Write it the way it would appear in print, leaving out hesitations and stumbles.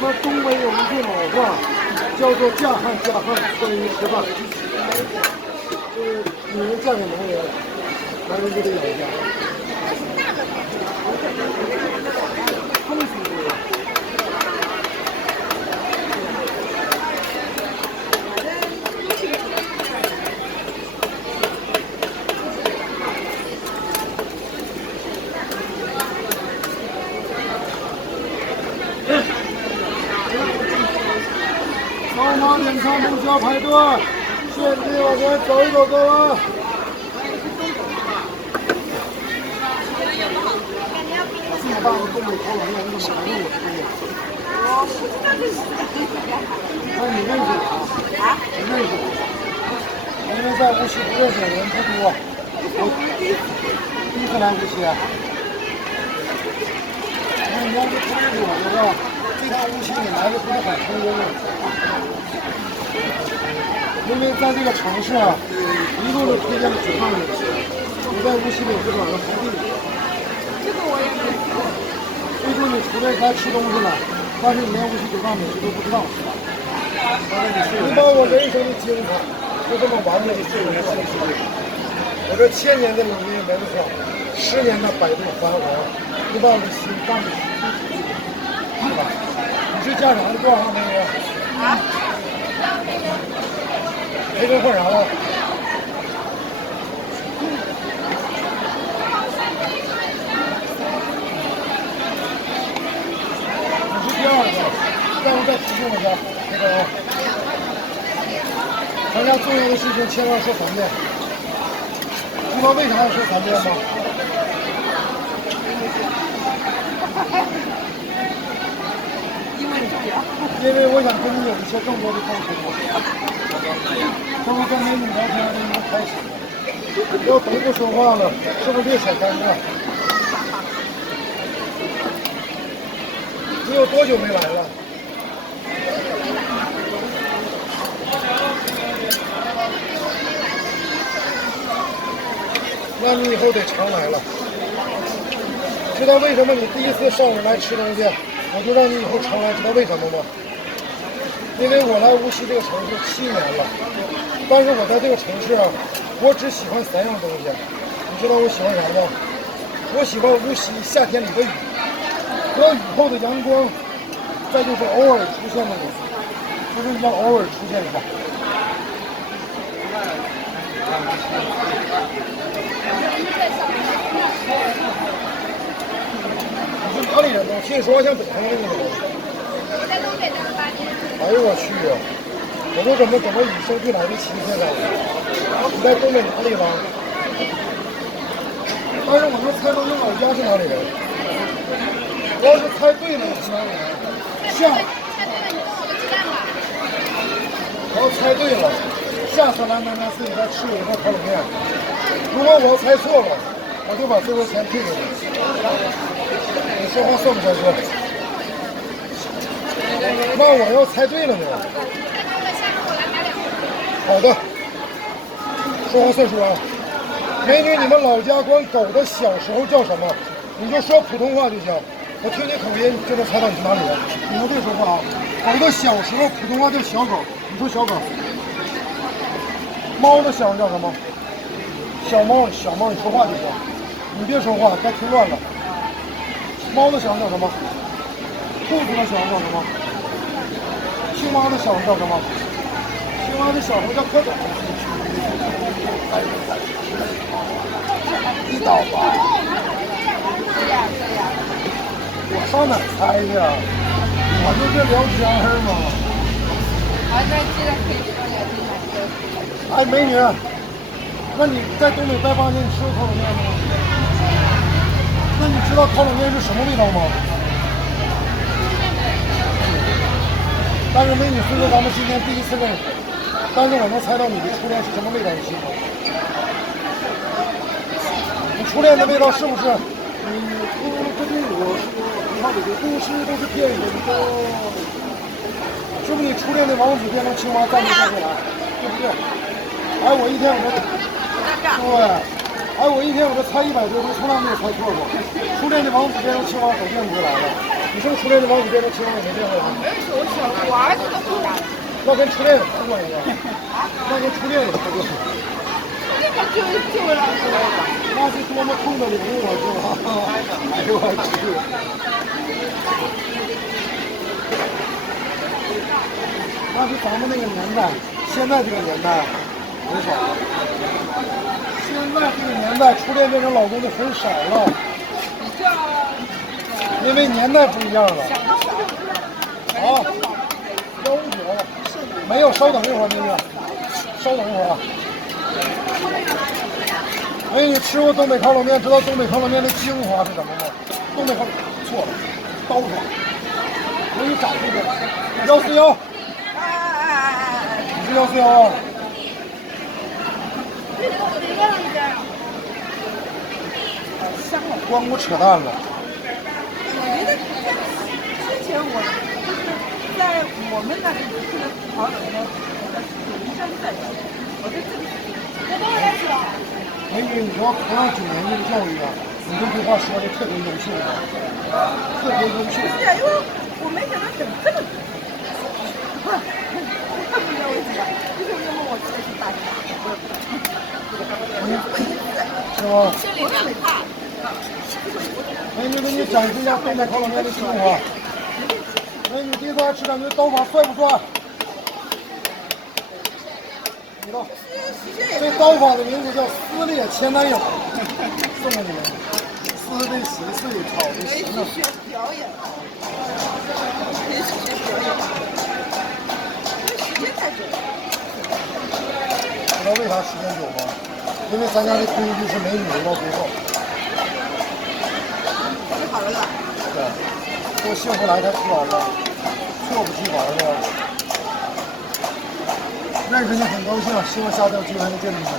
们东北有一句老话，叫做嫁汉嫁汉，婚姻吃饭。就是女人嫁给男人，男人就得养家。风俗不一样。扫码点餐不需要排队，现地往前走一走，各位。这么大的东北烤冷面，你怎么还问我吃过？我不知道这是什么。那你认识我啊？啊？你认识我？因为在无锡不认识的人不多，我第一次来无锡。你要是不认识我的话，这趟无锡你来的不是很成功的。因为在这个城市啊，一共就推荐了9趟美食。我在无锡美食馆的福地。这个我也没吃过。所以说你除了该吃东西了，但是你连无锡9趟美食都不知道，是吧？你把我人生的精彩就这么完美的记录下来。我这1000年的努力文化，10年的百度繁华，你把我的心干的是吧？你是家长的多少号美女？啊？没跟混啥了？你是第2个，让我再提醒一下，那个，咱家重要的事情千万说3遍。知道为啥要说3遍吗？因为我想跟你有一些更多的沟通。这不跟美女聊天都已经开始了，要都不说话了，是不是略显尴尬？你有多久没来了？那你以后得常来了。知道为什么你第一次上我来吃东西，我就让你以后常来，知道为什么吗？因为我来无锡这个城市7年了，但是我在这个城市啊，我只喜欢3样东西。你知道我喜欢啥吗？我喜欢无锡夏天里的雨，和雨后的阳光，再就是偶尔出现的你，就是要偶尔出现一下。你是哪里人呢？我听你说话像北方人呢。我在东北待了8年。哎呦我去呀！我说怎么与生俱来的亲切感？你在东北哪里吧？但是我能猜到你老家是哪里人。我要是猜对了，你是哪里人？下。猜对了，你跟我个鸡蛋吧。我要猜对了，下次来南山寺你再吃我一块烤冷面。如果我要猜错了，我就把最后钱退给你。你说话算不算数？那我要猜对了呢？好的，说话算数啊！美女，你们老家管狗的小时候叫什么？你就说普通话就行。我听你口音就能猜到你是哪里人。你们对说话啊！狗的小时候普通话叫小狗，你说小狗。猫的小叫什么？小猫，你说话就行。你别说话，该听乱了。猫的小叫什么？兔子的小叫什么？青蛙的小叫什么？青蛙的小叫蝌蚪。一刀吧。我上哪猜去啊？我就这聊天嘛。哎，美女，那你在东北待8年，你吃过烤冷面吗？那你知道烤冷面是什么味道吗？但是美女，虽说咱们今天第一次认识，但是我能猜到你的初恋是什么味道，你信吗？你初恋的味道是不是？不对我说，你好，这个故事都是骗人的。是不是你初恋的王子变成青蛙再没再回来？对不对？哎，我一天我这猜100多，从来没有猜错过。初恋的王子变成青蛙，走遍不回来了。你从初恋的往你这边吃饭没变过啊？没有说小，我儿子都不大。那跟初恋有差过一个，那跟初恋有差过。这个就让那是多么痛的领悟啊，是吧？哎呦我去！那是咱们那个年代，现在这个年代很少。现在这个年代，初恋变成老公的很少了，比较因为年代不一样了。好，159，没有，稍等一会儿，妹妹，稍等一会儿啊。美女吃过东北烤冷面，知道东北烤冷面的精华是什么吗？东北烤错了，刀法。我给你展示一个，141，你是141啊？香了。光给我扯淡了。我觉得之前我就是在我们那里吃的烤冷面，我的有一山在吃，我在这里我当然知道。美女，你说同样9年义务教育啊，你这句话说的特别优秀的，特别优秀。是呀，因为我没想到等这么久。不知道为什么，就是因为我吃的是大虾。是吧？心里面怕。美女，给你展示一下东北烤冷面的精华。美女，第一次来吃，感觉刀法帅不帅？你的。这刀法的名字叫撕裂前男友，送给你们。撕的稀碎，炒的可以香啊！去学表演，可以去学表演，因为时间太久了。知道为啥时间久吗？因为咱家的规矩是美女留到最后。吃好了吧？对，多幸福来才吃完了，猝不及防的。认识你很高兴，希望下次有机会能见到你。